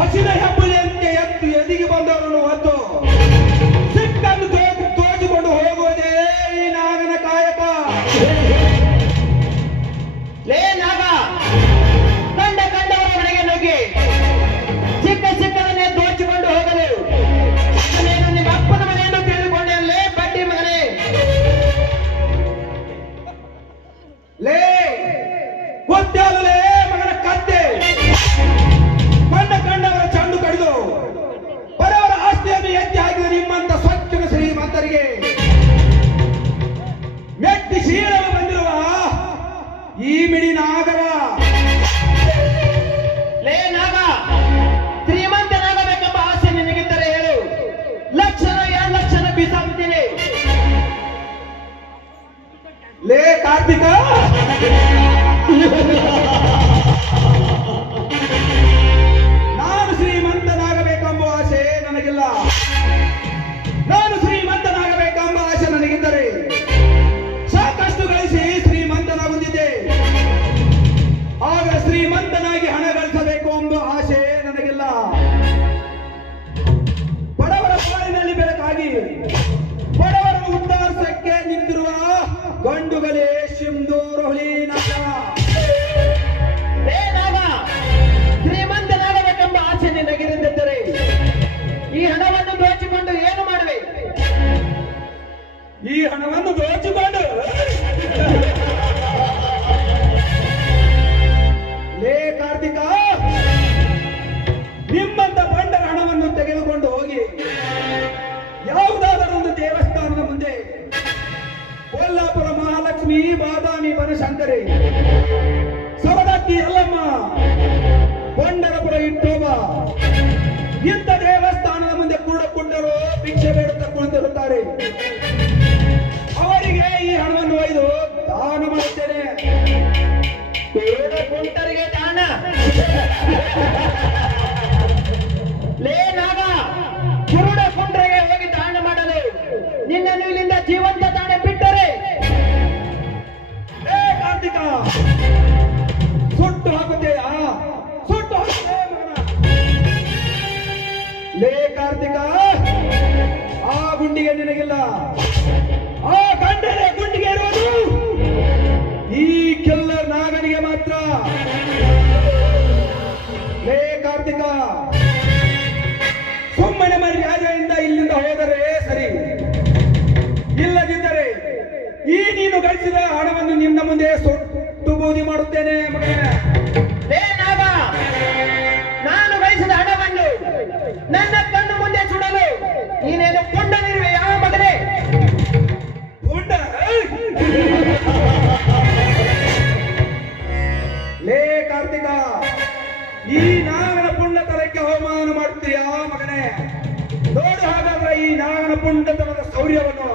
ಹಸಿದ ಹೆಬ್ಬುಲಿಯಂತೆ ಎತ್ತು ಎದಿಗೆ ಬಂದವರನ್ನು ಹೊತ್ತು ಸಿಕ್ಕನ್ನು ತೋಚಿಕೊಂಡು ಹೋಗುವುದೇ ಈ ನಾಗನ ಕಾಯಕ. ಲೇ ನಾಗ, ಕಂಡವರ ಮನೆಗೆ ನುಗ್ಗಿ ಸಿಕ್ಕದನ್ನೇ ದೋಚಿಕೊಂಡು ಹೋಗಲು ನೀನು ನಿಮ್ಮ ಅಪ್ಪನ ಮನೆಯನ್ನು ತಿಳಿದುಕೊಂಡೆ ಅಲ್ಲೇ ಬಡ್ಡಿ ಮಗನೇ. ಲೇ ಗೊತ್ತೇ ಮಗನ ಕತ್ತೆ. ಕಂಡವರ ಚಂಡು ಕಡಿದು ಬಡವರ ಆಸ್ತಿಯನ್ನು ಎತ್ತಿ ಹಾಕಿದ ನಿಮ್ಮಂತ ಸ್ವಚ್ಛನ ಶ್ರೀಮಂತರಿಗೆ ಮೆಟ್ಟಿ ಶೀಲಲು ಬಂದಿರುವ ಈ ಮಿಡಿ ನಾಗರ. ಲೇ ನಾಗ, ಶ್ರೀಮಂತನಾಗಬೇಕೆಂಬ ಆಸೆ ನಿನಗಿದ್ದರೆ ಹೇಳು, 1,00,000 2,00,000 ಬೀಸಾಕ್ತೀನಿ. ಲೇ ಕಾರ್ತಿಕ, ನಾನು ಶ್ರೀಮಂತನಾಗಬೇಕೆಂಬ ಆಸೆ ನನಗಿಲ್ಲ. ನಾನು ಶ್ರೀಮಂತನಾಗಬೇಕೆಂಬ ಆಸೆ ನನಗಿದ್ದರೆ ಸಾಕಷ್ಟು ಗಳಿಸಿ ಶ್ರೀಮಂತನಾಗುತ್ತಿದ್ದೆ. ಆದರೆ ಶ್ರೀಮಂತನಾಗಿ ಹಣ ಗಳಿಸಬೇಕು ಎಂಬ ಆಸೆ ನನಗಿಲ್ಲ. ಬಡವರ ಬಾಳಿನಲ್ಲಿ ಬೆಳಕಾಗಿ ಬಡವರನ್ನು ಉದ್ಧಾರಿಸಕ್ಕೆ ನಿಂತಿರುವ ಗಂಡುಗಳೇ ಸಿಂಧೂರ ಹುಲಿ ನಾಗ. ಲೇ ನಾಗ, ಶ್ರೀಮಂತನಾಗಬೇಕೆಂಬ ಆಸೆ ನಿನಗಿರದಿದ್ದರೆ ಈ ಹಣವನ್ನು ದೋಚಿಕೊಂಡು ಏನು ಮಾಡುವೆ? ಈ ಹಣವನ್ನು ದೋಚಿಕೊಂಡು ಲೇ ಕಾರ್ತಿಕ, ನಿಮ್ಮಂತ ಬಂಡರ ಹಣವನ್ನು ತೆಗೆದುಕೊಂಡು ಹೋಗಿ ಯಾವುದಾದರೊಂದು ದೇವಸ್ಥಾನದ ಮುಂದೆ ಕೊಲ್ಲಾಪುರ ಮಹಾಲಕ್ಷ್ಮಿ, ಬಾದಾಮಿ ಬನಶಂಕರಿ, ಸವದತ್ತಿ ಯಲ್ಲಮ್ಮ, ಬಂಡರಪುರ ಇಟ್ಟೋಬ ಇಂಥ ದೇವಸ್ಥಾನದ ಮುಂದೆ ಕುಂಡರು ಭಿಕ್ಷೆ ಬೇಡುತ್ತಾ ಕುಳಿತಿರುತ್ತಾರೆ. ಅವರಿಗೆ ಈ ಹಣವನ್ನು ಒಯ್ದು ದಾನ ಮಾಡುತ್ತೇನೆ. ಕುಂಟರಿಗೆ ದಾನ? ಲೇ ನಾಗ, ಕುರುಡ ಕುಂಟರಿಗೆ ಹೋಗಿ ದಾನ ಮಾಡಲು ನಿನ್ನನ್ನು ಇಲ್ಲಿಂದ ಜೀವಂತ ದಾನ ಬಿಟ್ಟರೆ ಲೇ ಕಾರ್ತಿಕ, ಸುಟ್ಟು ಹಾಕುತ್ತೆಯಾ? ಸುಟ್ಟು ಹಾಕುತ್ತೇ ಮಗನ. ಲೇ ಕಾರ್ತಿಕ, ಆ ಗುಂಡಿಗೆ ನಿನಗಿಲ್ಲ. ಆ ಗಂಡನೇ ಗುಂಡಿಗೆ ಇರುವುದು ಈ ಕಿಲ್ಲರ್ ನಾಗನಿಗೆ ಮಾತ್ರ. ಲೇ ಕಾರ್ತಿಕ, ಸುಮ್ಮನೆ ಮರ್ಯಾದೆಯಿಂದ ಇಲ್ಲಿಂದ ಹೋದರೆ ಸರಿ. ಇಲ್ಲದಿದ್ದರೆ ಈ ನೀನು ಗಳಿಸಿದ ಹಣವನ್ನು ನಿನ್ನ ಮುಂದೆ ಸುಟ್ಟು ಬೂದಿ ಮಾಡುತ್ತೇನೆ ಮಗನೇ. ಲೇ ನಾಗ, ನಾನು ಗಳಿಸಿದ ಹಣವನ್ನು ನನ್ನ ಕಣ್ಣು ಮುಂದೆ ಸುಡಲು ನೀನೇನು ಕೊಂಡನಿರುವೆ ಯಾವ ಮಗನೇ? ಗುಂಡ? ಲೇ ಕಾರ್ತಿಕ, ಈ ನಾಗನ ಪುಂಡತನಕ್ಕೆ ಅವಮಾನ ಮಾಡುತ್ತೀಯಾ ಮಗನೇ? ನೋಡು ಹಾಗಾದ್ರೆ ಈ ನಾಗನ ಪುಂಡತನದ ಶೌರ್ಯವನ್ನು.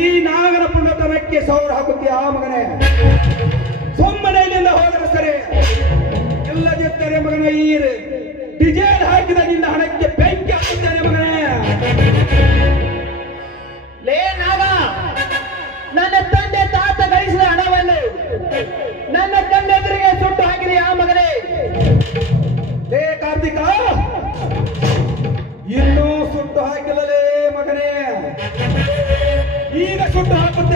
ಈ ನಾಗನ ಪುಂಡತನಕ್ಕೆ ಸೌರ ಹಾಕುತ್ತೀಯ ಮಗನೇ? ಸುಮ್ಮನೆ ಇಲ್ಲಿಂದ ಹೋದರೆ ಸರಿ. ಇಲ್ಲದಿದ್ದರೆ ಮಗನ ಈ ಡಿಜೆಲ್ ಹಾಕಿದ ನಿನ್ನ ಹಣಕ್ಕೆ ಬೆಂಕಿ ಹಾಕುತ್ತೇನೆ ಮಗನೇ. ಲೇ ನಾಗ, ನನ್ನ ತಂದೆ ತಾತ ಗಳಿಸಿದ ಹಣವನ್ನು ನನ್ನ ಕಣ್ಣೆದುರಿಗೆ ಸುಟ್ಟು ಹಾಕಿದೆ ಆ ಮಗನೇ. ಲೇ ಕಾರ್ತಿಕ, ಇನ್ನೂ ಸುಟ್ಟು ಹಾಕಿಲ್ಲಲೇ ಮಗನೇ. ಈಗ ಸುಟ್ಟು ಹಾಕುತ್ತ